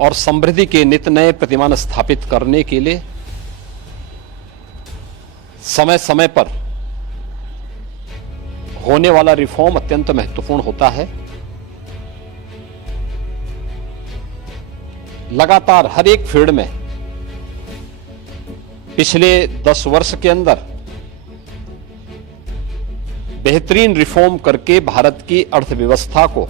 और समृद्धि के नित नए प्रतिमान स्थापित करने के लिए समय समय पर होने वाला रिफॉर्म अत्यंत महत्वपूर्ण होता है। लगातार हर एक फील्ड में पिछले 10 वर्ष के अंदर बेहतरीन रिफॉर्म करके भारत की अर्थव्यवस्था को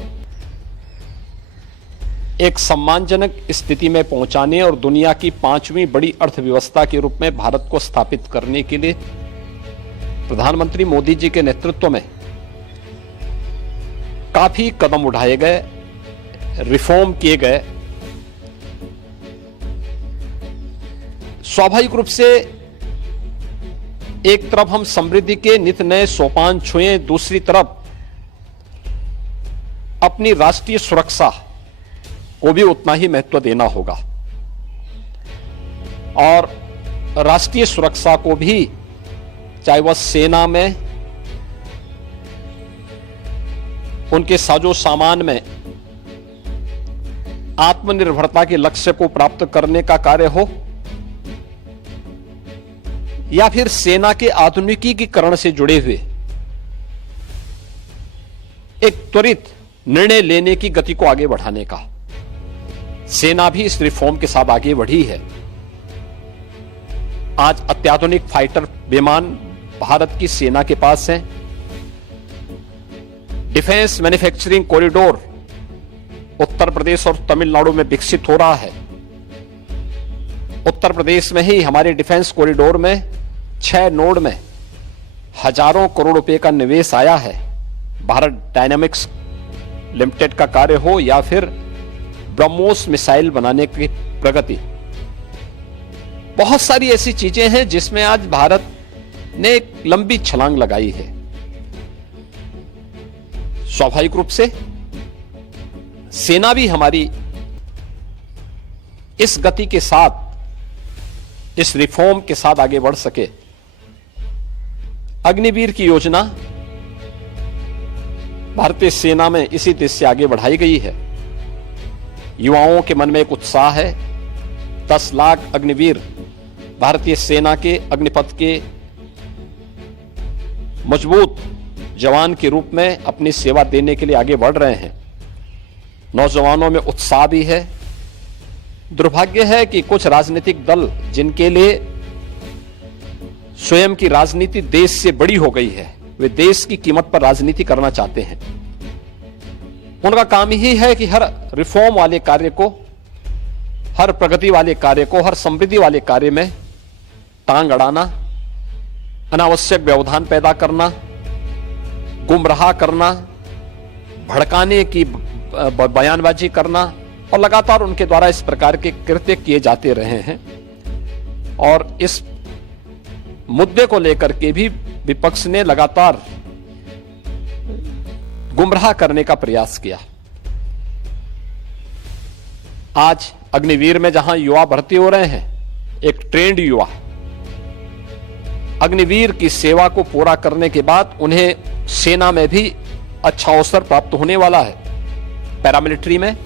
एक सम्मानजनक स्थिति में पहुंचाने और दुनिया की 5वीं बड़ी अर्थव्यवस्था के रूप में भारत को स्थापित करने के लिए प्रधानमंत्री मोदी जी के नेतृत्व में काफी कदम उठाए गए, रिफॉर्म किए गए। स्वाभाविक रूप से एक तरफ हम समृद्धि के नित नए सोपान छुए, दूसरी तरफ अपनी राष्ट्रीय सुरक्षा को भी उतना ही महत्व देना होगा और राष्ट्रीय सुरक्षा को भी, चाहे वह सेना में, उनके साजो सामान में आत्मनिर्भरता के लक्ष्य को प्राप्त करने का कार्य हो या फिर सेना के आधुनिकीकरण से जुड़े हुए एक त्वरित निर्णय लेने की गति को आगे बढ़ाने का, सेना भी इस रिफॉर्म के साथ आगे बढ़ी है। आज अत्याधुनिक फाइटर विमान भारत की सेना के पास हैं। Defence manufacturing corridor Uttar Pradesh और तमिलनाडु में विकसित हो रहा है। उत्तर प्रदेश में ही हमारे डिफेंस कॉरिडोर में 6 नोड में हजारों करोड़ रुपए का निवेश आया है। भारत डायनामिक्स लिमिटेड का कार्य हो या फिर ब्रह्मोस मिसाइल बनाने की प्रगति, बहुत सारी ऐसी चीजें हैं जिसमें आज भारत ने एक लंबी छलांग लगाई है। स्वाभाविक रूप से सेना भी हमारी इस गति के साथ, इस रिफॉर्म के साथ आगे बढ़ सके। अग्निवीर की योजना भारतीय सेना में इसी देश से आगे बढ़ाई गई है। युवाओं के मन में एक उत्साह है। 10 लाख अग्निवीर भारतीय सेना के अग्निपथ के मजबूत जवान के रूप में अपनी सेवा देने के लिए आगे बढ़ रहे हैं। नौजवानों में उत्साह भी है। दुर्भाग्य है कि कुछ राजनीतिक दल जिनके लिए स्वयं की राजनीति देश से बड़ी हो गई है, वे देश की कीमत पर राजनीति करना चाहते हैं। उनका काम ही है कि हर रिफॉर्म वाले कार्य को, हर प्रगति वाले कार्य को, हर समृद्धि वाले कार्य में टांग अड़ाना, अनावश्यक व्यवधान पैदा करना, गुमराह करना, भड़काने की बयानबाजी करना, और लगातार उनके द्वारा इस प्रकार के कृत्य किए जाते रहे हैं। और इस मुद्दे को लेकर के भी विपक्ष ने लगातार गुमराह करने का प्रयास किया। आज अग्निवीर में जहां युवा भर्ती हो रहे हैं, एक ट्रेंड युवा अग्निवीर की सेवा को पूरा करने के बाद उन्हें सेना में भी अच्छा अवसर प्राप्त होने वाला है। पैरामिलिट्री में,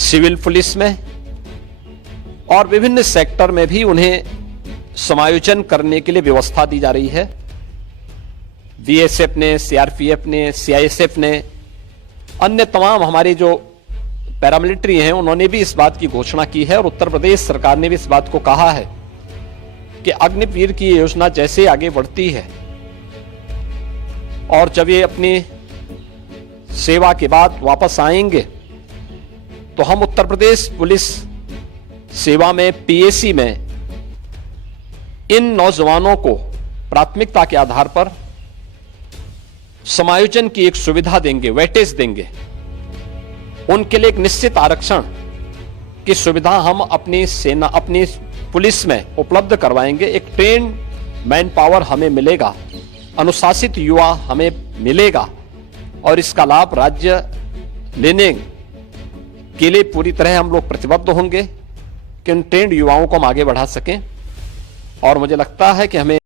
सिविल पुलिस में और विभिन्न सेक्टर में भी उन्हें समायोजन करने के लिए व्यवस्था दी जा रही है। बीएसएफ ने, सीआरपीएफ ने, सीआईएसएफ ने, अन्य तमाम हमारे जो पैरामिलिट्री हैं, उन्होंने भी इस बात की घोषणा की है और उत्तर प्रदेश सरकार ने भी इस बात को कहा है कि अग्निवीर की योजना जैसे आगे बढ़ती है और जब ये अपनी सेवा के बाद वापस आएंगे तो हम उत्तर प्रदेश पुलिस सेवा में, पीएसी में इन नौजवानों को प्राथमिकता के आधार पर समायोजन की एक सुविधा देंगे, वेटेज देंगे। उनके लिए एक निश्चित आरक्षण की सुविधा हम अपनी सेना, अपनी पुलिस में उपलब्ध करवाएंगे। एक ट्रेन मैन पावर हमें मिलेगा, अनुशासित युवा हमें मिलेगा और इसका लाभ राज्य लेने के लिए पूरी तरह हम लोग प्रतिबद्ध होंगे कि उन ट्रेंड युवाओं को हम आगे बढ़ा सकें। और मुझे लगता है कि हमें